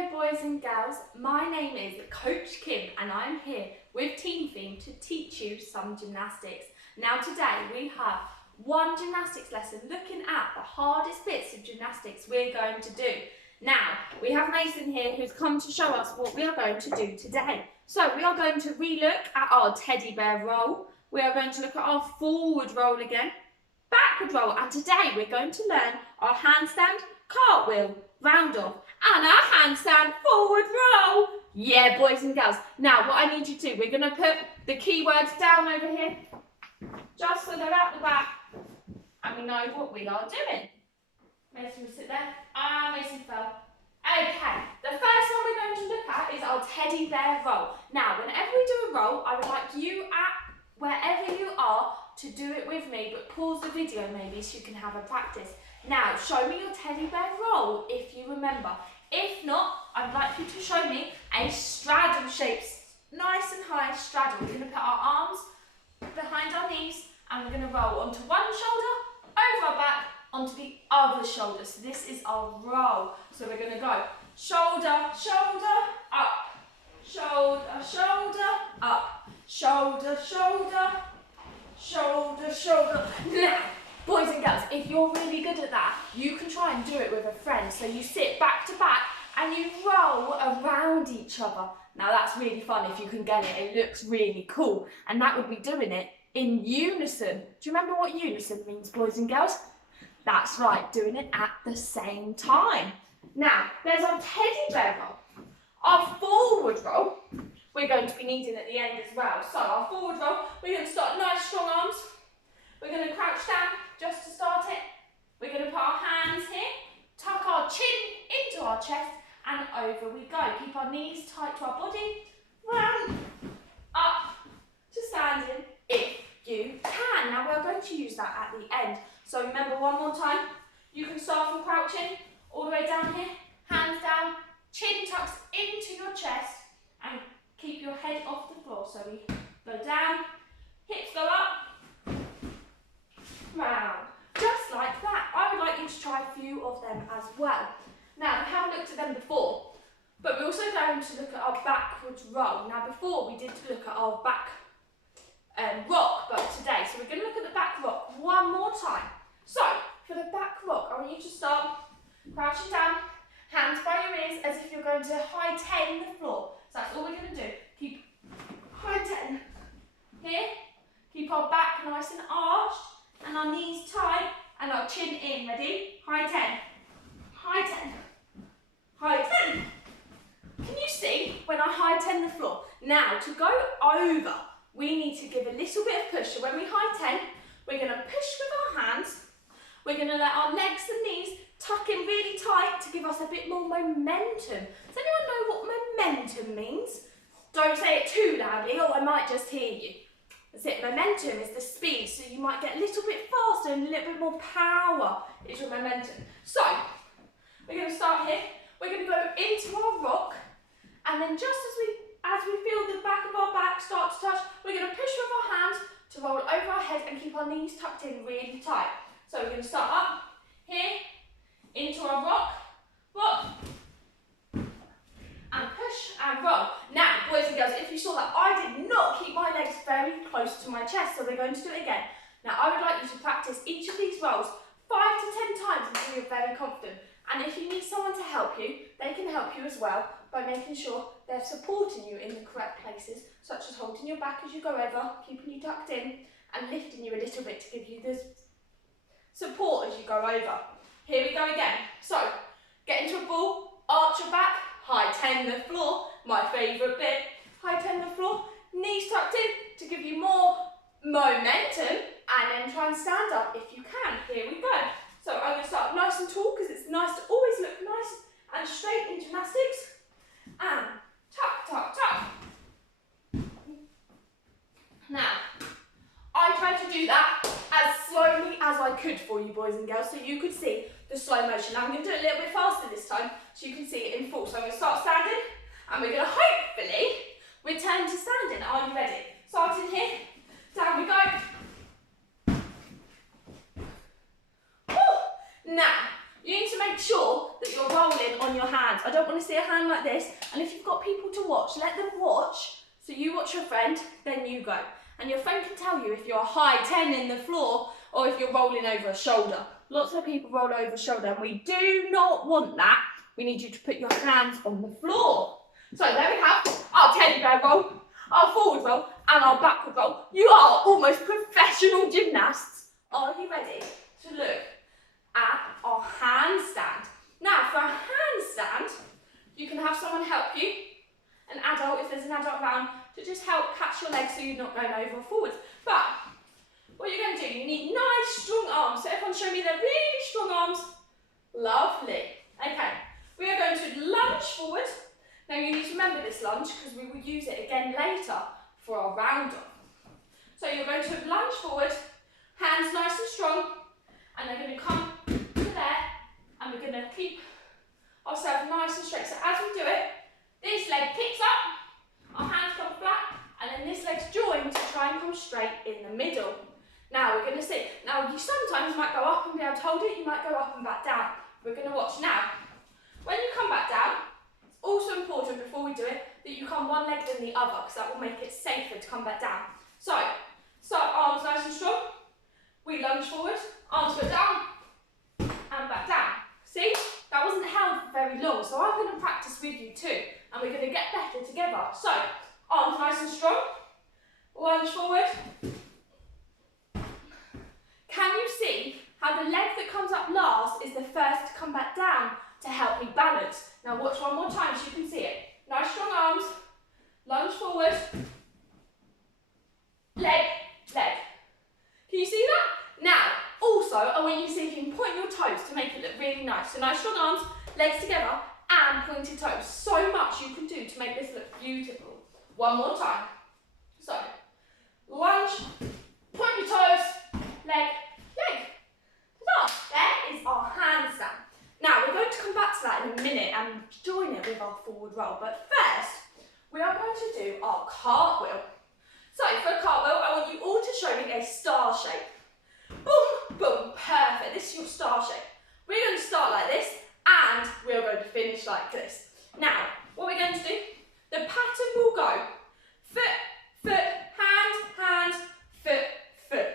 Hello boys and girls, my name is Coach Kim and I'm here with Team Theme to teach you some gymnastics. Now today we have one gymnastics lesson looking at the hardest bits of gymnastics we're going to do. Now we have Mason here who's come to show us what we are going to do today. So we are going to re-look at our teddy bear roll, we are going to look at our forward roll again, backward roll, and today we're going to learn our handstand, cartwheel, round off, and our handstand forward roll. Yeah, boys and girls. Now, what I need you to do, we're going to put the keywords down over here, just so they're out the back, and we know what we are doing. Mason will sit there. Mason fell. Okay, the first one we're going to look at is our teddy bear roll. Now, whenever we do a roll, I would like you at wherever you are to do it with me, but pause the video maybe so you can have a practice. Now, show me your teddy bear roll if you remember. If not, I'd like you to show me a straddle shape, nice and high straddle. We're going to put our arms behind our knees and we're going to roll onto one shoulder, over our back, onto the other shoulder. So this is our roll. So we're going to go shoulder, shoulder, up, shoulder, shoulder, up, shoulder, shoulder, shoulder, shoulder. Now, boys and girls, if you're really good at that, you can try and do it with a friend. So you sit back to back and you roll around each other. Now that's really fun if you can get it. It looks really cool. And that would be doing it in unison. Do you remember what unison means, boys and girls? That's right, doing it at the same time. Now, there's our teddy bear roll. Our forward roll, we're going to be needing at the end as well. So our forward roll, we're going to start nice strong arms. We're going to crouch down just to start it. We're going to put our hands here, tuck our chin into our chest, and over we go. Keep our knees tight to our body. Round, up, to standing if you can. Now we're going to use that at the end. So remember one more time, you can start from crouching, all the way down here, hands down, chin tucks into your chest, and keep your head off the floor. So we go down, hips go up, round, just like that. I would like you to try a few of them as well. Now, we haven't looked at them before, but we're also going to look at our backwards roll. Now, before we did look at our back rock, but today, so we're going to look at the back rock one more time. So, for the back rock, I want you to start crouching down, hands by your ears, as if you're going to high 10 the floor. So that's all we're going to do. Keep high 10 here, keep our back nice and arched, and our knees tight, and our chin in. Ready? High 10. High 10. High 10. Can you see when I high 10 the floor? Now, to go over, we need to give a little bit of push. So when we high 10, we're going to push with our hands. We're going to let our legs and knees tuck in really tight to give us a bit more momentum. Does anyone know what momentum means? Don't say it too loudly or I might just hear you. That's it, momentum is the speed, so you might get a little bit faster and a little bit more power is your momentum. So, we're going to start here, we're going to go into our rock, and then just as we feel the back of our back start to touch, we're going to push with our hands to roll over our head and keep our knees tucked in really tight. So we're going to start up, here, into our rock, and push and roll. Now, boys and girls, if you saw that, I did not keep my legs very close to my chest, so we're going to do it again. Now, I would like you to practice each of these rolls 5 to 10 times until you're very confident. And if you need someone to help you, they can help you as well by making sure they're supporting you in the correct places, such as holding your back as you go over, keeping you tucked in, and lifting you a little bit to give you the support as you go over. Here we go again. So, get into a ball, arch your back, high 10 the floor, my favourite bit, high 10 the floor, knees tucked in to give you more momentum, and then try and stand up if you can. Here we go. So I'm going to start nice and tall because it's nice to always look nice and straight in gymnastics. And tuck, tuck, tuck. Now, I tried to do that as slowly as I could for you boys and girls so you could see the slow motion. Now I'm going to do it a little bit faster this time so you can see it in full. So I'm going to start standing and we're going to hopefully return to standing. Are you ready? Starting here, down we go. Woo! Now, you need to make sure that you're rolling on your hands. I don't want to see a hand like this. And if you've got people to watch, let them watch. So you watch your friend, then you go. And your friend can tell you if you're a high 10 in the floor or if you're rolling over a shoulder. Lots of people roll over a shoulder and we do not want that. We need you to put your hands on the floor. So there we have our teddy bear roll, our forward roll and our backward roll. You are almost professional gymnasts. Are you ready to look at our handstand? Now for a handstand, you can have someone help you, an adult if there's an adult around, to just help catch your legs so you're not going over or forwards. But what you're going to do, you need nice strong arms. So everyone show me their really strong arms. Lovely. Okay, we are going to lunge forward. Now you need to remember this lunge because we will use it again later for our round off. So you're going to lunge forward, hands nice and strong, and they're going to come to there, and we're going to keep ourselves nice and straight. So as we do it, this leg kicks up, our hands come flat, and then this leg's joined to try and come straight in the middle. Now we're going to see. Now you sometimes might go up and be able to hold it, you might go up and back down. We're going to watch now. When you come back down, it's also important before we do it that you come one leg then the other because that will make it safer to come back down. So, start arms nice and strong. We lunge forward, arms go down and back down. See, that wasn't held for very long, so I'm going to practice with you too, and we're going to get better together. So, arms nice and strong, lunge forward. Can you see how the leg that comes up last is the first to come back down to help me balance? Now watch one more time so you can see it. Nice strong arms, lunge forward, leg, leg. Can you see that? Now, also, I want you to see if you can point your toes to make it look really nice. So nice strong arms, legs together, and pointed toes. So much you can do to make this look beautiful. One more time. So, lunge, point your toes, leg, leg. There is our handstand. Now we're going to come back to that in a minute and join it with our forward roll. But first, we are going to do our cartwheel. So for a cartwheel, I want you all to show me a star shape. Boom, boom, perfect. This is your star shape. We're going to start like this and we're going to finish like this. Now, what we're going to do, the pattern will go foot, foot, hand, hand, foot, foot.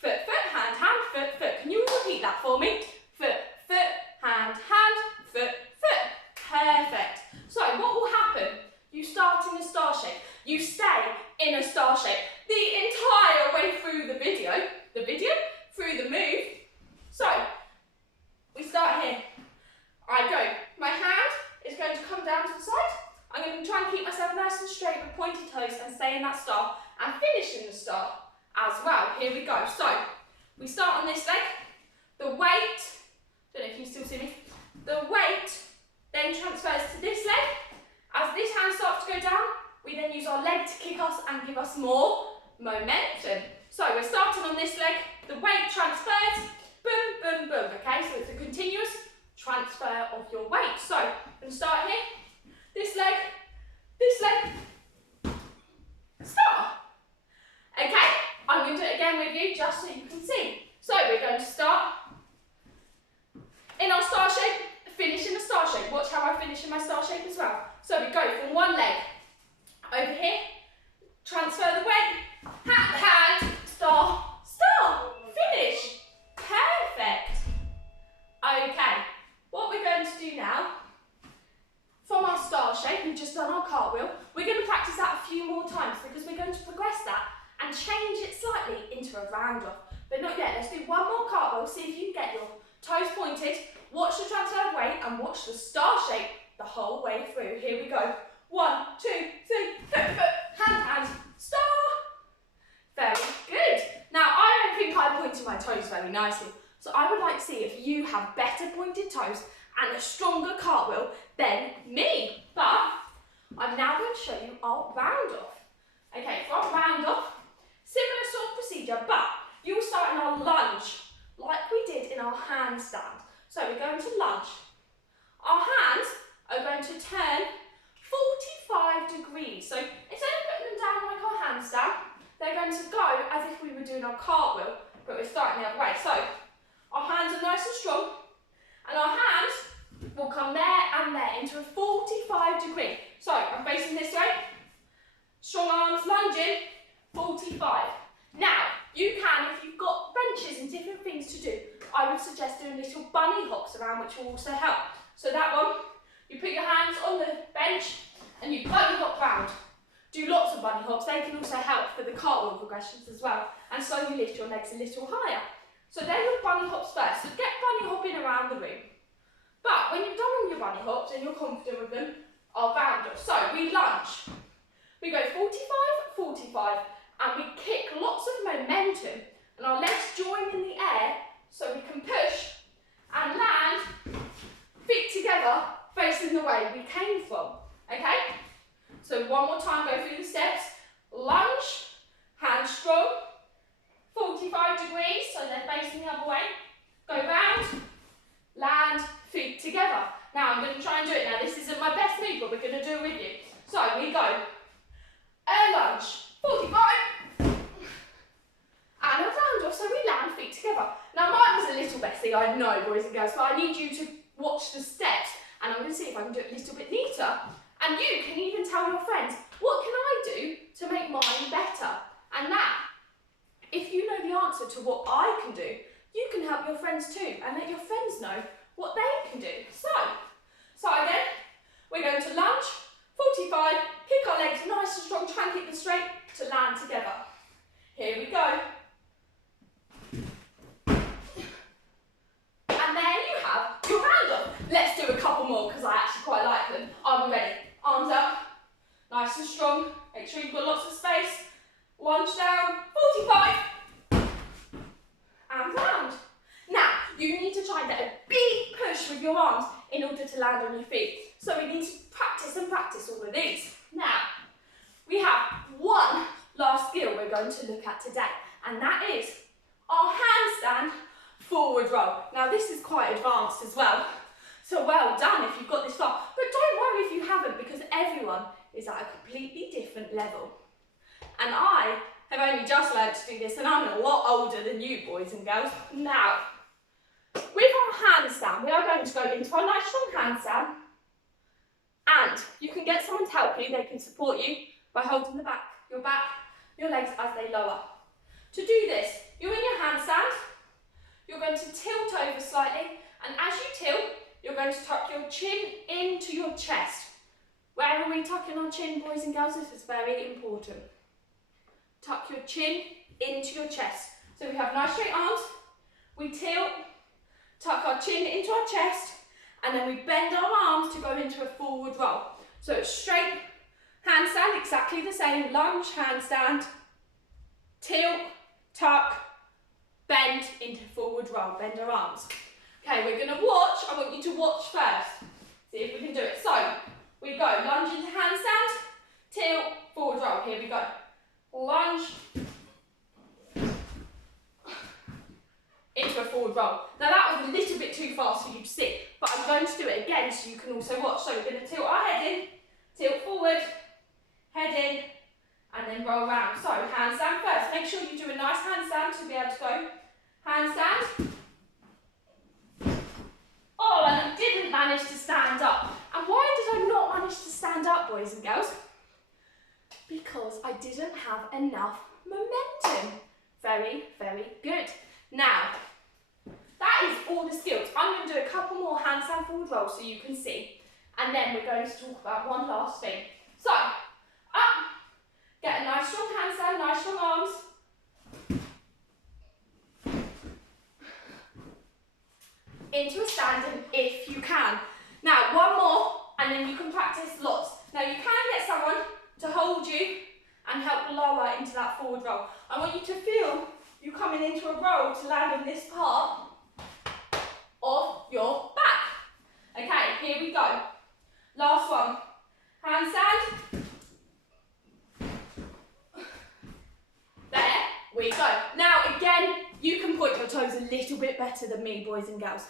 Foot, foot, hand, hand, foot, foot. Can you repeat that for me? Foot, foot, hand, hand, foot, foot. Perfect. So what will happen? You start in a star shape. You stay in a star shape the entire way through the video, through the move. So we start here. I go. My hand is going to come down to the side. I'm going to try and keep myself nice and straight with pointed toes and stay in that star and finish in the star as well. Here we go. So we start on this leg. The weight, don't know if you can still see me, the weight then transfers to this leg. As this hand starts to go down, we then use our leg to kick us and give us more momentum. So we're starting on this leg, the weight transfers, boom, boom, boom, okay? So it's a continuous transfer of your weight. So I'm going to start here, this leg, start. Okay, I'm going to do it again with you just so you can see. So we're going to start in our star shape, finish in the star shape. Watch how I finish in my star shape as well. So we go from one leg over here, transfer the weight, hand, star, star, finish. Perfect. Okay, what we're going to do now, from our star shape, we've just done our cartwheel, we're going to practice that a few more times because we're going to progress that and change it slightly into a round off. But not yet, let's do one more cartwheel, see if you can get your toes pointed, watch the transfer of weight and watch the star shape the whole way through. Here we go. 1, 2, 3, foot, foot, hand, hand, star. Very good. Now, I don't think I pointed my toes very nicely, so I would like to see if you have better pointed toes and a stronger cartwheel than me. But I'm now going to show you our round off. Okay, for our round off, similar sort of procedure, but you will start in our lunge, like we did in our handstand. So we're going to lunge. Our hands are going to turn 45 degrees. So instead of putting them down like our handstand, they're going to go as if we were doing our cartwheel, but we're starting the other way. So our hands are nice and strong, and our hands will come there and air into a 45 degree. So I'm facing this way, strong arms, lunging, 45. Now, you can, if you've got benches and different things to do, I would suggest doing little bunny hops around, which will also help. So that one, you put your hands on the bench and you bunny hop round. Do lots of bunny hops. They can also help for the cartwheel progressions as well, and slowly lift your legs a little higher. So they're your bunny hops first. So get bunny hopping around the room. But when you've done all your bunny hops and you're confident with them, I'll round up. So we lunge. We go 45, 45, and we kick lots of momentum, and our legs join in the air so we can push and land, feet together, facing the way we came from. Okay? So one more time, go through the steps. Lunge, hands strong, 45 degrees, so they're facing the other way. Go round, land, feet together. Now I'm going to try and do it now. This isn't my best move, but we're going to do it with you. So we go, air lunge, 45, and a round off, so we land, feet together. Now mine was a little messy, I know, boys and girls, but I need you to watch the steps, and I'm going to see if I can do it a little bit neater. And you can even tell your friends, what can I do to make mine better? And that, if you know the answer to what I can do, you can help your friends too, and let your friends know what they can do. So again, we're going to lunge, 45, kick our legs nice and strong, try and keep them straight to land together. Here we go. And there you have your round up. Let's do a couple more because I actually quite like them. Are we ready? Arms up, nice and strong. Make sure you've got lots of space. Lunge down, 45, and round. Now, you need to try and get a big push with your arms in order to land on your feet. So we need to practice and practice all of these. Now, we have one last skill we're going to look at today, and that is our handstand forward roll. Now, this is quite advanced as well. So well done if you've got this far, but don't worry if you haven't, because everyone is at a completely different level. And I have only just learned to do this, and I'm a lot older than you boys and girls. Now, with our handstand, we are going to go into our nice strong handstand, and you can get someone to help you. They can support you by holding your legs as they lower. To do this, you're in your handstand, you're going to tilt over slightly, and as you tilt, you're going to tuck your chin into your chest. Where are we tucking our chin, boys and girls? This is very important. Tuck your chin into your chest. So we have nice straight arms, we tilt, tuck our chin into our chest, and then we bend our arms to go into a forward roll. So it's straight, handstand, exactly the same, lunge, handstand, tilt, tuck, bend into forward roll, bend our arms. Okay, we're going to watch. I want you to watch first. See if we can do it. So, we go lunge into handstand, tilt, forward roll. Here we go. Lunge into a forward roll. Now that was a little bit too fast for you to see, but I'm going to do it again so you can also watch. So we're going to tilt our head in, tilt forward, head in, and then roll around. So handstand first. Make sure you do a nice handstand to be able to go. Handstand. Oh, and I didn't manage to stand up. And why did I not manage to stand up, boys and girls? Because I didn't have enough momentum. Very, very good. Now, that is all the skills. I'm going to do a couple more handstand forward rolls so you can see. And then we're going to talk about one last thing. So, up, get a nice strong handstand, nice strong arms. Into a standing if you can. Now, one more, and then you can practice lots. Now, you can get someone to hold you and help lower into that forward roll. I want you to feel you coming into a roll to land on this part of your back. Okay, here we go. Last one. Handstand. There we go. Now, again, you can point your toes a little bit better than me, boys and girls.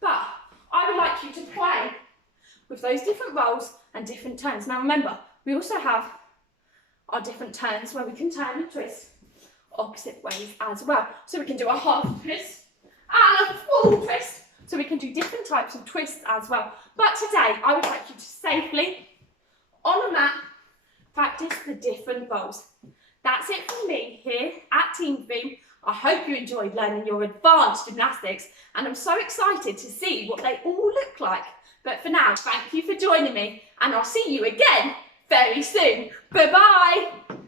But I would like you to play with those different rolls and different turns. Now remember, we also have our different turns where we can turn and twist opposite ways as well. So we can do a half twist and a full twist. so we can do different types of twists as well. But today, I would like you to safely, on a mat, practice the different rolls. That's it from me here at Team Theme. I hope you enjoyed learning your advanced gymnastics, and I'm so excited to see what they all look like. But for now, thank you for joining me, and I'll see you again very soon. Bye-bye.